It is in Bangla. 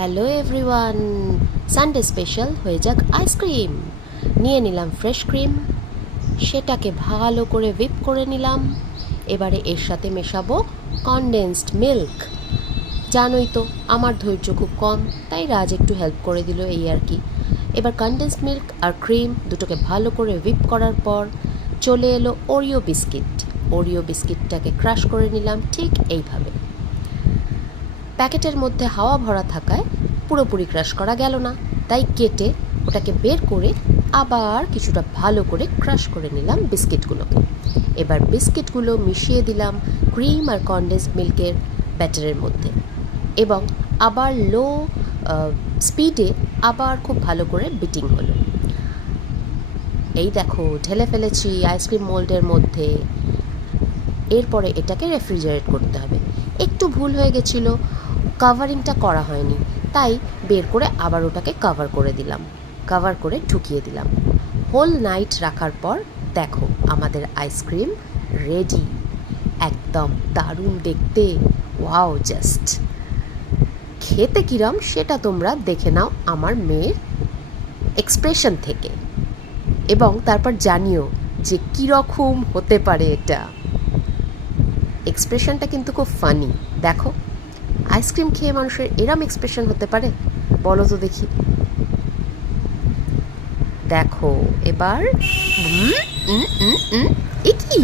হ্যালো এভরিওয়ান, সানডে স্পেশাল হয়ে যাক আইসক্রিম। নিয়ে নিলাম ফ্রেশ ক্রিম, সেটাকে ভালো করে হুইপ করে নিলাম। এবারে এর সাথে মেশাবো কনডেন্সড মিল্ক। জানোই তো আমার ধৈর্য খুব কম, তাই রাজ একটু হেল্প করে দিল, এই আর কি। এবার কনডেন্সড মিল্ক আর ক্রিম দুটোকে ভালো করে হুইপ করার পর চলে এলো ওরিও বিস্কিট। ওরিও বিস্কিটটাকে ক্রাশ করে নিলাম ঠিক এইভাবে। প্যাকেটের মধ্যে হাওয়া ভরা থাকায় পুরোপুরি ক্রাশ করা গেল না, তাই কেটে ওটাকে বের করে আবার কিছুটা ভালো করে ক্রাশ করে নিলাম বিস্কিটগুলোকে। এবার বিস্কিটগুলো মিশিয়ে দিলাম ক্রিম আর কনডেন্সড মিল্কের ব্যাটারের মধ্যে এবং আবার লো স্পিডে আবার খুব ভালো করে বিটিং হলো। এই দেখো ঢেলে ফেলেছি আইসক্রিম মোল্ডের মধ্যে। এরপরে এটাকে রেফ্রিজারেট করতে হবে। একটু ভুল হয়ে গেছিলো, কাভারিংটা করা হয়নি, তাই বের করে আবার ওটাকে কভার করে দিলাম, কভার করে ঢুকিয়ে দিলাম। হোল নাইট রাখার পর দেখো আমাদের আইসক্রিম রেডি। একদম দারুণ দেখতে, ওয়াও! জাস্ট খেতে কিরম সেটা তোমরা দেখে নাও আমার মেয়ের এক্সপ্রেশন থেকে, এবং তারপর জানিও যে কীরকম হতে পারে এটা। এক্সপ্রেশনটা কিন্তু খুব ফানি। দেখো আইসক্রিম খেয়ে মানুষের এরম এক্সপ্রেশন হতে পারে, বলো তো দেখি। দেখো এবার এ কি